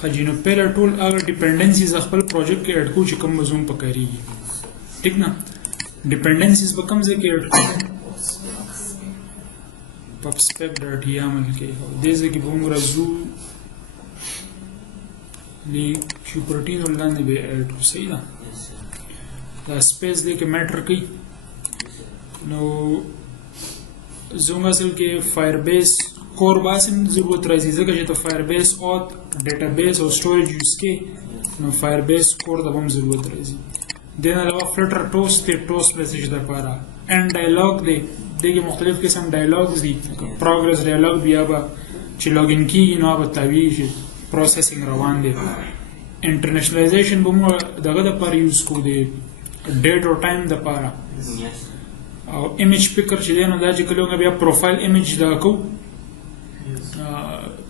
خجینو پهله ټول هغه ډیپندنسیز خپل پروجیکټ کې اډ کو چې کوم مزوم پکاريږي ٹھیک نه ډیپندنسیز به کوم ځای کې اډ کو pubspec.yaml کې دې ځای کې به موږ راځو لیکوپروټین ولاندې به اډ کو صحیح ده دا سپیس دې کې میټر کوي نو زوم اصل کې فایربیس کور باسم ضرورت راځي ځکه چې ته فایربیس او ډیټابیس او سټوریج یوز کې نو فایربیس کور د هم ضرورت راځي دین علاوه فلټر ټوست میسج د لپاره ان ډایلاګ دی دغه مختلف قسم ډایلاګز دي پروګرس ډایلاګ بیا به چې لاګین کیږي نو به تعویض پروسیسینګ روان دي انټرنیشنلایزیشن به موږ دغه د لپاره یوز کوو دی ډیټ او ټایم د لپاره او ایمیج پکر چې دی نو دا چې کله بیا پروفایل ایمیج دا کو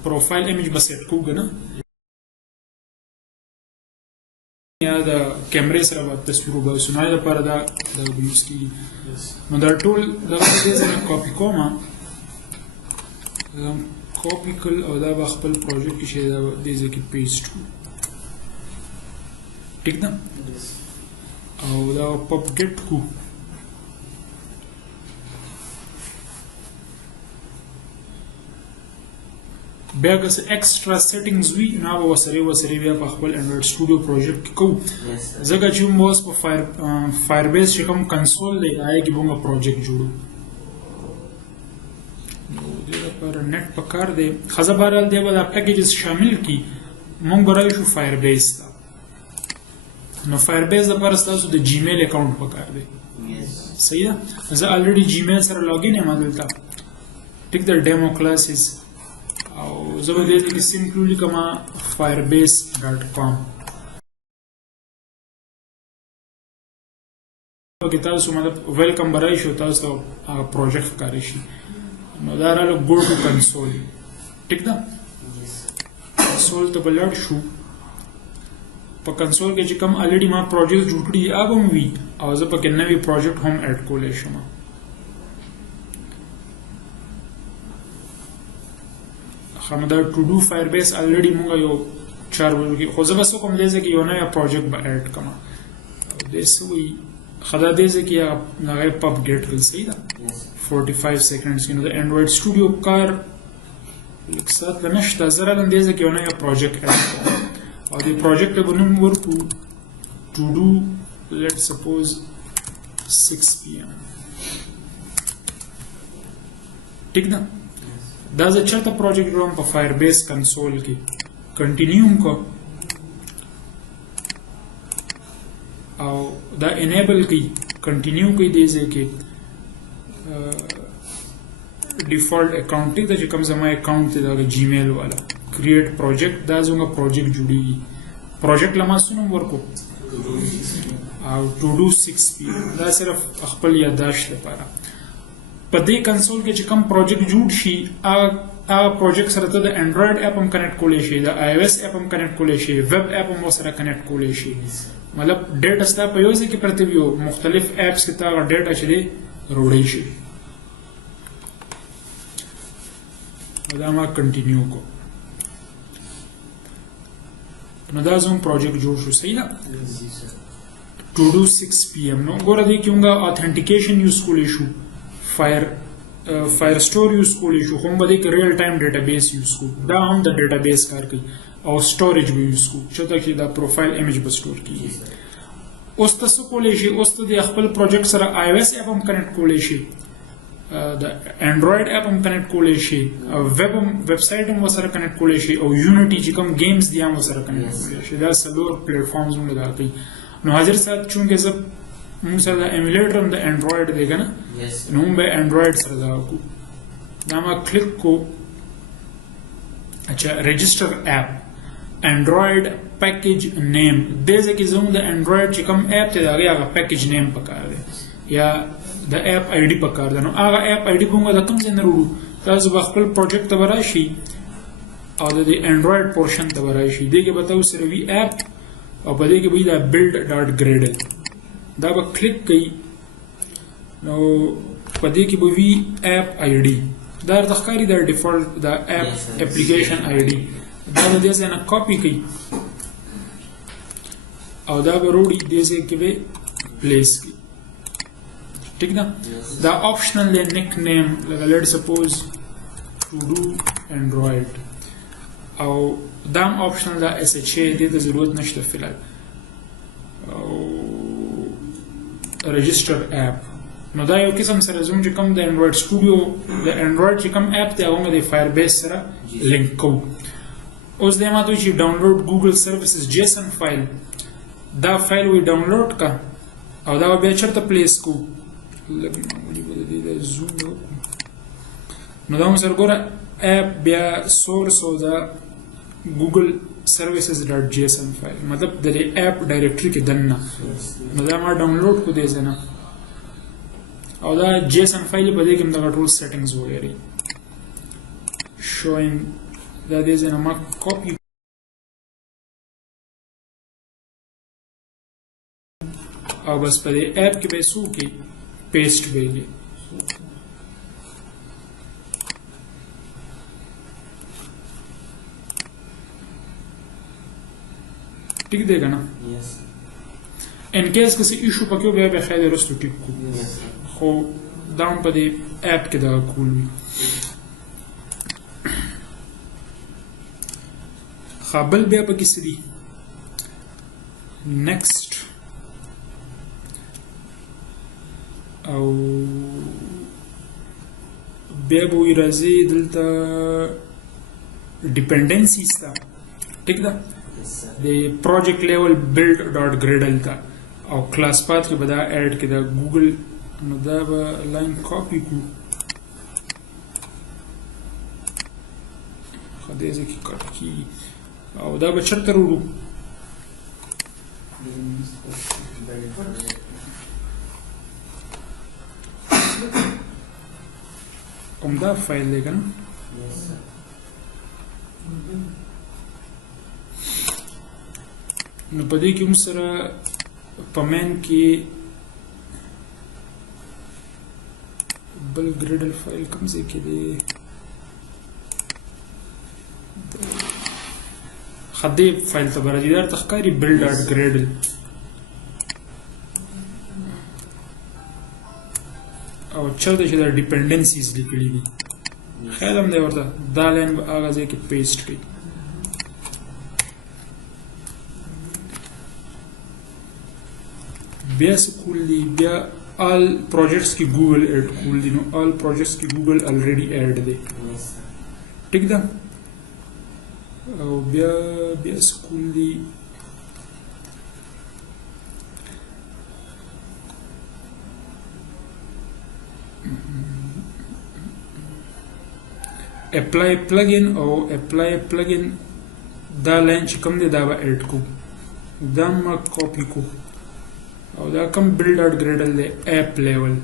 پروفایل ایمیج به سیټ کوو کنه یا د کیمرې سره به تصویر وباسو نو لپاره دا یوز کیږي نو دا ټول دغه دې ځای کاپی کوم کاپی کول او دا به خپل پروجیکټ کې شي دا دې ځای کې پیسټ کو ٹھیک ده او دا پاپ ګټ کو بیا که څه ایکسټرا سیټینګز وي نو به وسرې بیا په خپل انډرایډ سټوډیو پروجیکټ کې کوو ځکه چې موږ اوس په فایربیس چې کوم کنسول دی هغې کې به موږ پروجیکټ جوړو نو دې لپاره نیټ پکار دی ښه بهرحال دی به دا پیکیجز شامل کړي موږ به راشو فایربیس ته نو فایربیس لپاره ستاسو د جیمیل اکاونټ پکار دی صحیح ده زه الریډي جیمیل سره لاګین یم دلته ټیک ده ډیمو کلاسز او زه به دې کې سمپلی لیکم firebase.com کې تاسو مطلب ویلکم برای شو تاسو هغه پروجیکټ ښکاري شي نو دا رااله ګو ټو کنسول ټیک ده کنسول ته به لاړ شو په کنسول کې چې کوم الریډي ما پروجیکټ جوړ کړي هغه هم وي او زه پکې نوی پروجیکټ هم اډ کولی شم خو دا ټو ډو فایربیس الریډي موږ یو 4 ورکې خو زه بس کوم دې ځکه یو نوی پروجیکټ به اډ کوم دې سوي خدا دې ځکه هغه پب ګټ کول صحیح ده 45 سیکنډز کې نو د انډرایډ سټوډیو کار لږ سات نشته زره لن دې ځکه یو نوی پروجیکټ اډ کوم او دې پروجیکټ به نوم ورکو ټو ډو لیټ سپوز 6 pm ټیک ده دا زه چېرته پروجیکټ جوړوم په فایربیس کنسول کې کنټینیو کو او دا انیبل کوي کنټینیو کوي دې ځای کې ډیفالټ اکاونټ دی چې کوم زما اکاونټ دی دا جیمیل والا کریټ پروجیکټ دا زموږ پروجیکټ جوړیږي پروجیکټ له ما سنوم ورکو او ټو ډو 6 pm دا صرف خپل یادداشت لپاره په دې کنسول کې چې کوم پروجیکټ جوړ شي هغه پروجیکټ سره ته د انډرایډ اپ هم کنیکټ کولی شي د آی او ایس اپ هم کنیکټ کولی شي ویب اپ هم ورسره کنیکټ کولی شي مطلب ډیټا ستا په یو ځای کې پرته وي مختلف اپس کې ته هغه ډیټا چې دی راوړی شي دا ما کنټینیو کو نو دا زموږ پروجیکټ جوړ شو صحیح ده ټو ډو 6 pm نو ګوره دې کې موږ اتھنټیکیشن یوز کولی شو فایر سټور یوز کولی شو خو موږ دې کې ریل ټایم ډیټابیس یوز کوو دا هم د ډیټابیس کار کوي او سټوریج به یوز کوو چې چې دا پروفایل ایمیج به سټور کیږي اوس تاسو کولی شي اوس ته د خپل پروجیکټ سره آی او ایس اپ هم کنیکټ کولی شي د انډرایډ اپ هم کنیکټ کولی شي ویب سایټ هم ورسره کنیکټ کولی شي او یونیټي چې کوم گیمز دي هم ورسره کنیکټ کولی شي دا څلور پلیټفارمز موږ دا کوي نو حاضر صاحب چونکې زه موږ سره د ایمولیټر هم د انډرایډ دی که نه نو موږ به انډرایډ سره دا وکړو دا ما کلیک کو اچھا رجسټر اپ انډرایډ پیکیج نیم دې ځای کې زموږ د انډرایډ چې کوم اپ دی د هغې هغه پیکیج نیم پکار دی یا د اپ آی ډي پکار دی نو هغه اپ آی ډي به موږ د کوم ځای نه راوړو تاسو به خپل پروجیکټ ته به راشي او د دې انډرایډ پورشن ته به راشي دې کې به تاسو سره وي اپ او په دې کې به وي دا بلډ ډاټ ګریډل دا به کلیک کوي نو په دې کې به وي اپ آی ډي دا د ښکاري د ډیفالټ د اپ اپلیکیشن آی ډي دا به دې ځای نه کاپي کوي او دا به روړي دې ځای کې به پلیس کوي ٹھیک ده دا آپشنل دی نیک نیم لکه لیټ سپوز ټو ډو انډرایډ او دا هم آپشنل ده اس ایچ ای دې ته ضرورت نشته فی الحال او رجسټر اپ نو دا یو قسم سره زموږ چې کوم د انډرایډ سټوډیو د انډرایډ چې کوم اپ دی هغه د فایر بیس سره لینک کوو اوس دې ماته چې ډاونلوډ ګوګل سروسز جیسن فایل دا فایل وی ډاونلوډ کا او دا بیا چرته پلیس کو لږ معمولي به د دې د زوم نو دا موږ سره ګوره اپ بیا سورس او دا ګوګل services.json فایل مطلب د دې اپ ډایرکټري کې دننه نو دا ما ډاونلوډ کو دې ځنه او دا جیسن فایل په دې کې موږ ټول سیټینګز وګورئ showing دا دې ځنه ما کاپي او بس په دې اپ کې به سو کې پیسټ ویلې ٹھیک دی کنه ان کیس کسی ایشو پکې بیا به خیر رسټو ټیک کو خو داون په دې اپ کې دا کول وي خپل بیا پکې سړي next او بیا به وي راځي دلته ډیپنډنسیز ته ټیک ده د پروجیکټ لیول بلډ ډاټ ګریډل ته او کلاس پات کې به دا ایډ کې دا ګوګل نو دا به لاین کاپي کړو خو دې ځای کې کټ کېږي او دا به چېرته وړو عمده فایل دی که نه نو په دې کې موږ سره په مین کې بل ګریډل فایل کوم ځای کې دی خدې فایل ته به راځي درته ښکاري بل ډاټ ګریډل او چېرته چې دا ډیپنډنسیز لیکلي دي خیال هم دی ورته دا لاین به هغه ځای کې پیسټ کړي بیا څه کول دي بیا all projects کی Google add کول دي نو all projects کی Google already add دی ٹھیک ده او بیا څه کول دي apply plugin او apply plugin دا لاین چې کوم دی دا به اډ کو دا ما کاپی کو او دا کوم بلډ ډاټ ګریډل دی اپ لیول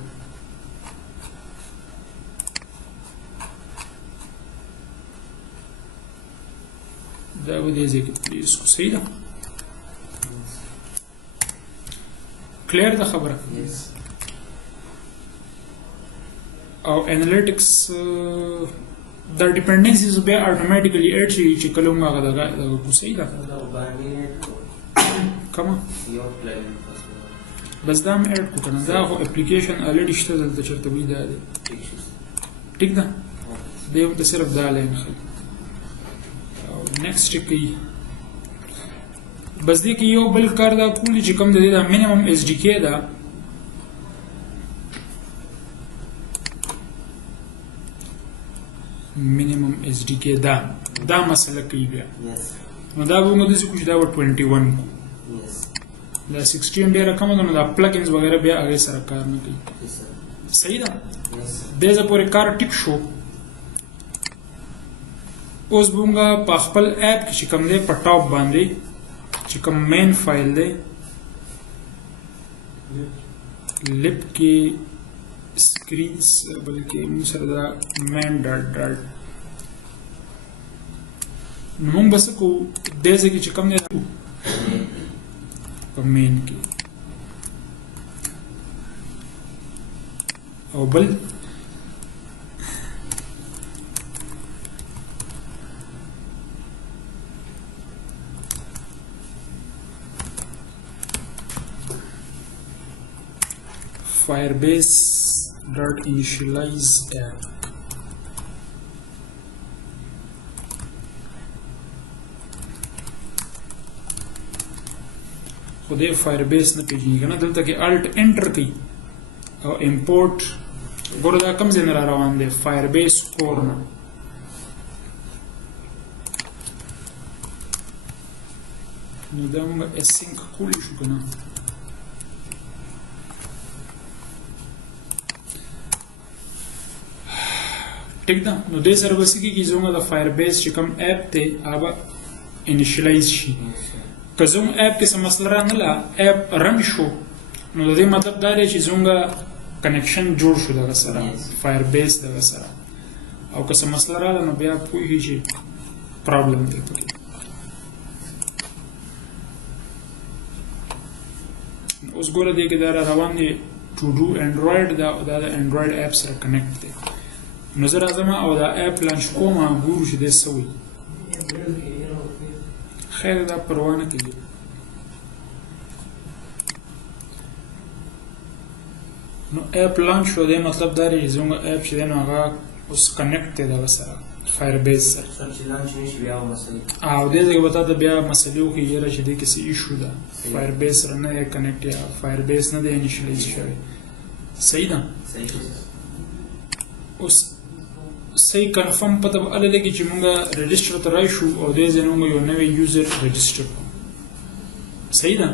دا به دې ځای کې پلیس کو صحیح ده کلیر ده خبره او انالیټکس دا ډیپنډنسیز بیا اتوماتیکلی اډ شي چې کله موږ هغه دغه کو صحیح ده کومه بس دا هم اډ کو کنه دا خو اپلیکیشن الریډي شته دلته چېرته وي دا دی ټیک ده دی هم ته صرف دا لاین ښیي او نیکسټ یې کوي بس دې کې یو بل کار دا کول دي چې کوم د دې دا مینیمم ایس ډي کې ده minimum SDK دا مسله کوي بیا نو دا به موږ داسې کوو چې دا به 21 کو دا 16 ډېره کمه ده نو دا پلګنز وغیره بیا هغې سره کار نه کوي صحیح ده دې ځای پورې کار ټیک شو اوس به موږ په خپل اپ کې چې کوم دی په ټاپ باندې چې کوم مین فایل دی لب کې سکرینز بلکې موږ سره دا مین ډاټ ډاټ نو موږ به څه کوو دې ځای کې چې کوم دی په مین کې او بل firebase.initialize app. خو دې firebase نه پیژني که نه دلته کې alt enter کوي او import ګوره دا کوم ځای نه را روان دی firebase core نه نو دا موږ async کولی شو که نه ټیک ده نو دې سره به څه کېږي زموږ د firebase چې کوم اپ دی هغه به انیشلایز شي که زموږ اپ کې څه مسله رانغله اپ رن شو نو د دې مطلب دا دی چې زموږ کنیکشن جوړ شو دغه سره firebase دغه سره او که څه مسله راغله نو بیا پوهېږي چې پرابلم دی پکې اوس ګوره دې کې دا را روان دی ټو ډو انډرایډ دا د انډرایډ اپ سره کنیکټ دی نو زه راځم او دا اپ لانچ کوم ګورو چې دی څه وایي خیر دا پروا نه کوي نو اپ لانچ شو دی مطلب دا دی چې زموږ اپ چې دی نو هغه اوس کنیکټ دی دغه سره فایربیس سره او دې ځای کې به تا ته بیا مسلې وښیي یاره چې دې کې څه ایشو ده فایربیس سره نه دی کنیکټ یا فایربیس نه دی انیشلایز شوی صحیح ده اوس صحیح کنفرم پته به هله لګي چې مونږ رجسټر ته راشو او دې ځای نه مونږ یو نوی یوزر رجسټر کړو صحیح ده